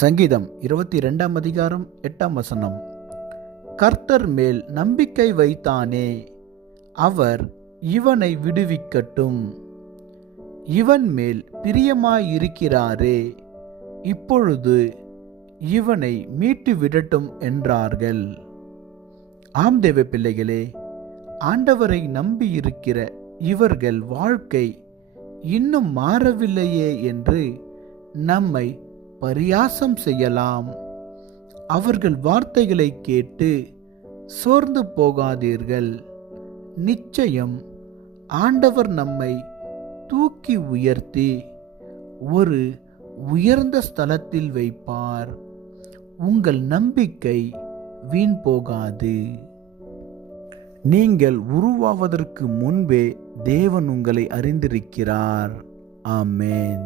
சங்கீதம் 22 அதிகாரம் 8 கர்த்தர் மேல் நம்பிக்கை வைத்தானே, அவர் இவனை விடுவிக்கட்டும். இவன் மேல் பிரியமாயிருக்கிறாரே, இப்பொழுது இவனை மீட்டு விடட்டும் என்றார்கள். ஆம் தேவ பிள்ளைகளே, ஆண்டவரை நம்பியிருக்கிற இவர்கள் வாழ்க்கை இன்னும் மாறவில்லையே என்று நம்மை பரியாசம் செய்யலாம். அவர்கள் வார்த்தைகளை கேட்டு சோர்ந்து போகாதீர்கள். நிச்சயம் ஆண்டவர் நம்மை தூக்கி உயர்த்தி ஒரு உயர்ந்த ஸ்தலத்தில் வைப்பார். உங்கள் நம்பிக்கை வீண் போகாது. நீங்கள் உருவாவதற்கு முன்பே தேவன் உங்களை அறிந்திருக்கிறார். ஆமென்.